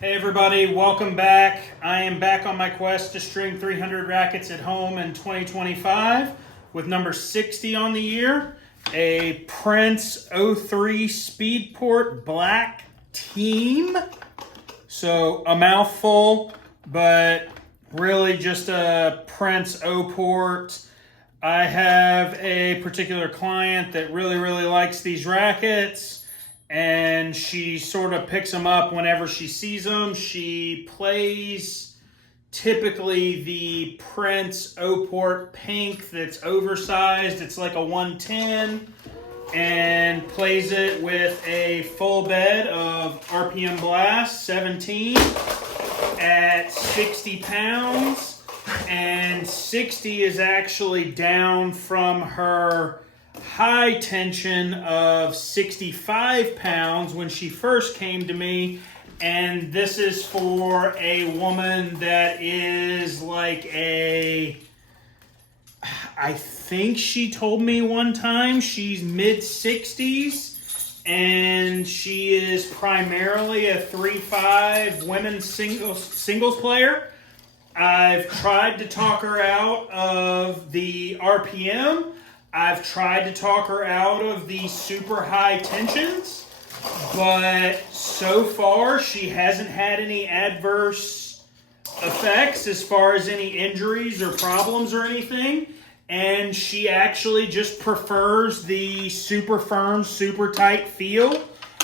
Hey everybody, welcome back. I am back on my quest to string 300 rackets at home in 2025 with number 60 on the year, a Prince 03 Speedport Black Team. So a mouthful, but really just a Prince O-Port. I have a particular client that really likes these rackets, and she sort of picks them up whenever she sees them. She plays typically the Prince O-Port Pink that's oversized. It's like a 110, and plays it with a full bed of RPM Blast 17 at 60 pounds. And 60 is actually down from her high tension of 65 pounds when she first came to me. And this is for a woman that is like I think she told me one time she's mid-60s, and she is primarily a 3-5 women's singles player. I've tried to talk her out of the RPM. I've tried to talk her out of the super high tensions, but so far she hasn't had any adverse effects as far as any injuries or problems or anything. And she actually just prefers the super firm, super tight feel.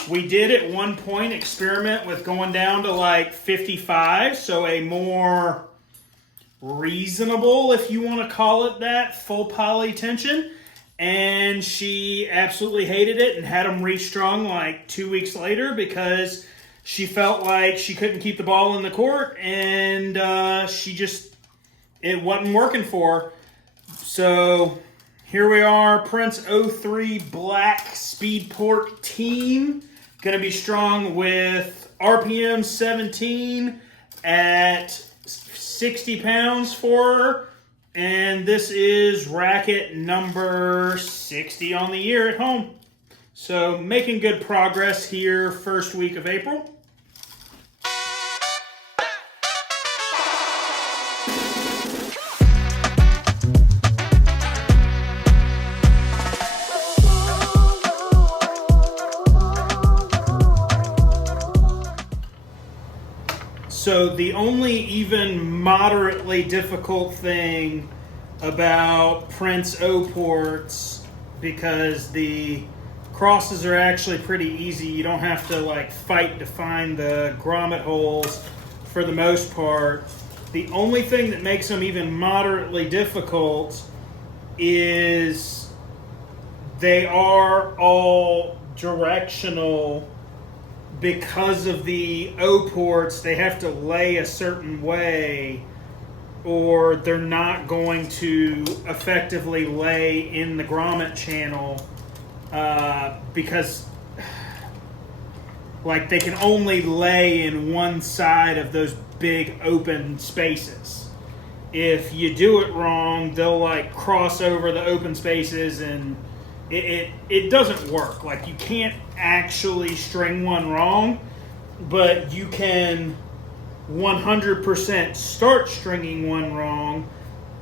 We did at one point experiment with going down to like 55, so a more reasonable, if you want to call it that, full poly tension, and she absolutely hated it and had them restrung like 2 weeks later because she felt like she couldn't keep the ball in the court, and it wasn't working for her. So here we are, Prince 03 Black Speedport Team, gonna be strung with RPM 17 at 60 pounds for her, and this is racket number 60 on the year at home. So making good progress here first week of April. So the only even moderately difficult thing about Prince O-Ports, because the crosses are actually pretty easy, you don't have to like fight to find the grommet holes for the most part. The only thing that makes them even moderately difficult is they are all directional. Because of the O-ports, they have to lay a certain way, or they're not going to effectively lay in the grommet channel, because like they can only lay in one side of those big open spaces. If you do it wrong, they'll like cross over the open spaces, and it doesn't work. Like, you can't actually string one wrong, but you can 100% start stringing one wrong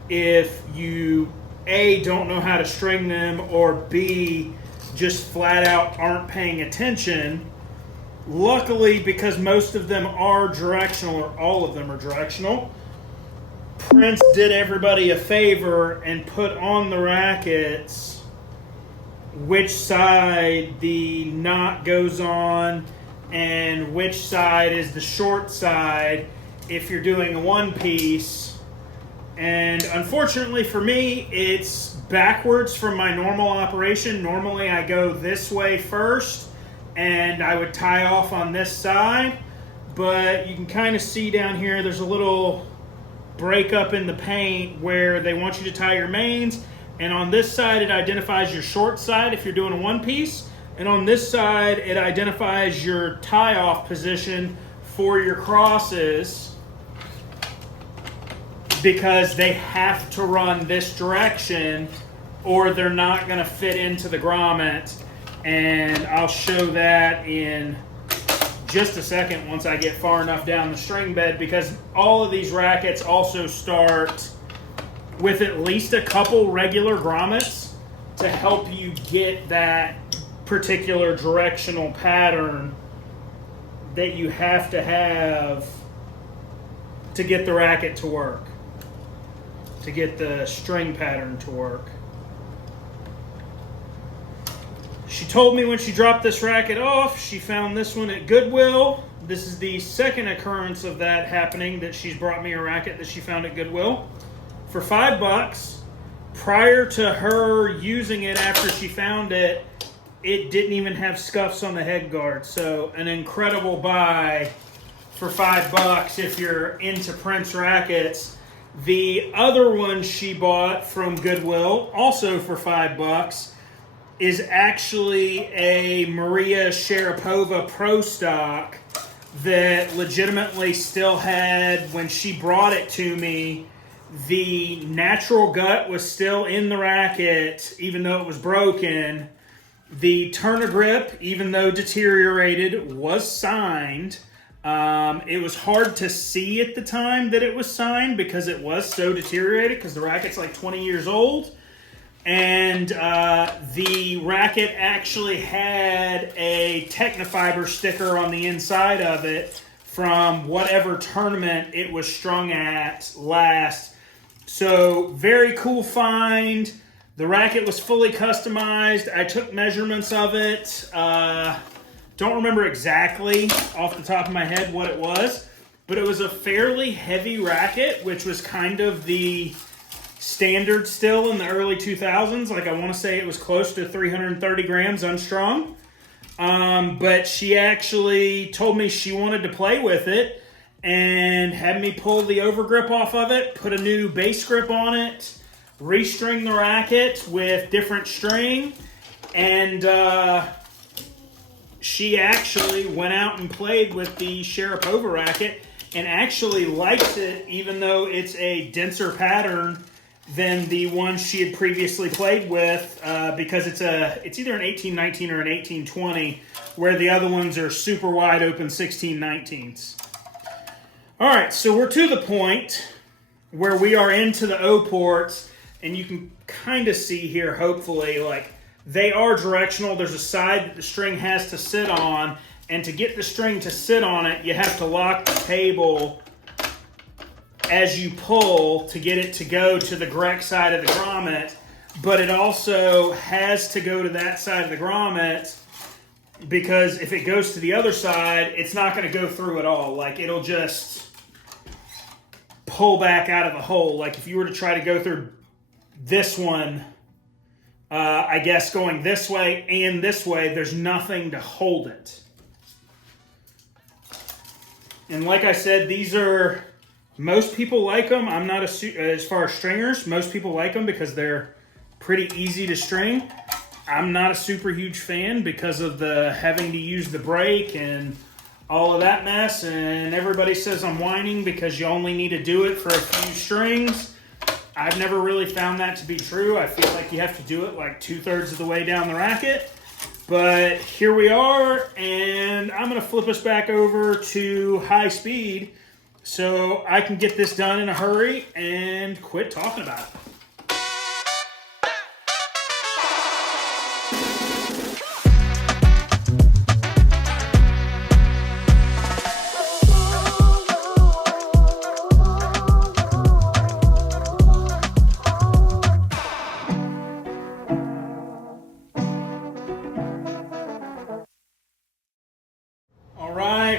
if you A, don't know how to string them, or B, just flat out aren't paying attention. Luckily, because most of them are directional, or all of them are directional, Prince did everybody a favor and put on the rackets which side the knot goes on and which side is the short side if you're doing a one piece. And unfortunately for me, it's backwards from my normal operation. Normally I go this way first and I would tie off on this side, but you can kind of see down here there's a little break up in the paint where they want you to tie your mains. And on this side, it identifies your short side if you're doing a one piece. And on this side, it identifies your tie-off position for your crosses, because they have to run this direction or they're not going to fit into the grommet. And I'll show that in just a second once I get far enough down the string bed, because all of these rackets also start with at least a couple regular grommets to help you get that particular directional pattern that you have to get the racket to work, to get the string pattern to work. She told me when she dropped this racket off, she found this one at Goodwill. This is the second occurrence of that happening, that she's brought me a racket that she found at Goodwill for $5. Prior to her using it after she found it, it didn't even have scuffs on the head guard. So an incredible buy for $5 if you're into Prince rackets. The other one she bought from Goodwill, also for $5, is actually a Maria Sharapova Pro Stock that legitimately still had, when she brought it to me, the natural gut was still in the racket, even though it was broken. The Turner grip, even though deteriorated, was signed. It was hard to see at the time that it was signed because it was so deteriorated, because the racket's like 20 years old. And the racket actually had a Technofiber sticker on the inside of it from whatever tournament it was strung at last. So very cool find. The racket was fully customized. I took measurements of it. Don't remember exactly off the top of my head what it was, but it was a fairly heavy racket, which was kind of the standard still in the early 2000s. Like, I want to say it was close to 330 grams unstrung. But she actually told me she wanted to play with it and had me pull the overgrip off of it, put a new base grip on it, restring the racket with different string, and she actually went out and played with the Sharapova racket and actually likes it, even though it's a denser pattern than the one she had previously played with, because it's either an 18-19 or an 18-20, where the other ones are super wide open 16-19s. All right, so we're to the point where we are into the O ports, and you can kind of see here, hopefully, like, they are directional. There's a side that the string has to sit on, and to get the string to sit on it, you have to lock the table as you pull to get it to go to the correct side of the grommet, but it also has to go to that side of the grommet, because if it goes to the other side, it's not going to go through at all. Like, it'll just pull back out of the hole. Like, if you were to try to go through this one, I guess going this way and this way, there's nothing to hold it. And like I said, these are, most people like them. I'm not as far as stringers, most people like them because they're pretty easy to string. I'm not a super huge fan because of the having to use the brake and all of that mess, and everybody says I'm whining because you only need to do it for a few strings. I've never really found that to be true. I feel like you have to do it like 2/3 of the way down the racket. But here we are, and I'm going to flip us back over to high speed so I can get this done in a hurry and quit talking about it.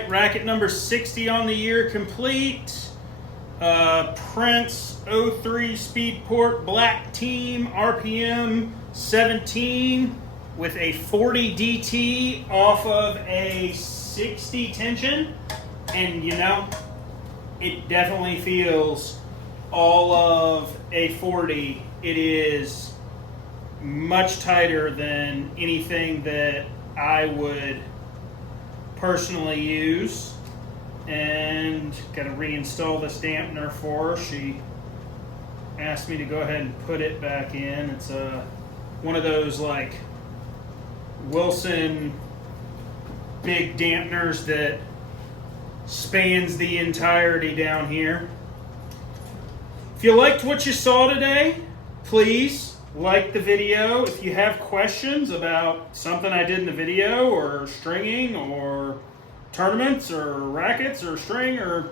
Racket number 60 on the year complete. Prince 03 Speedport Black Team RPM 17 with a 40 DT off of a 60 tension. And you know, it definitely feels all of a 40. It is much tighter than anything that I would personally use. And got to reinstall this dampener for her. She asked me to go ahead and put it back in. It's one of those like Wilson big dampeners that spans the entirety down here. If you liked what you saw today, please like the video. If you have questions about something I did in the video, or stringing, or tournaments, or rackets, or string, or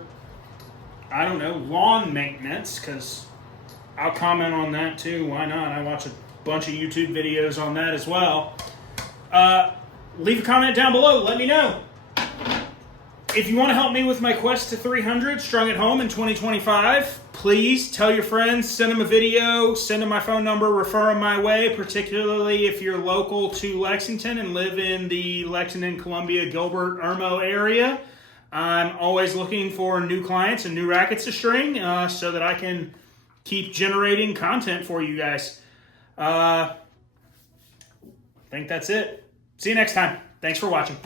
I don't know, lawn maintenance, because I'll comment on that too. Why not? I watch a bunch of YouTube videos on that as well. Leave a comment down below. Let me know. If you want to help me with my quest to 300 strung at home in 2025, please tell your friends, send them a video, send them my phone number, refer them my way, particularly if you're local to Lexington and live in the Lexington, Columbia, Gilbert, Irmo area. I'm always looking for new clients and new rackets to string so that I can keep generating content for you guys. I think that's it. See you next time. Thanks for watching.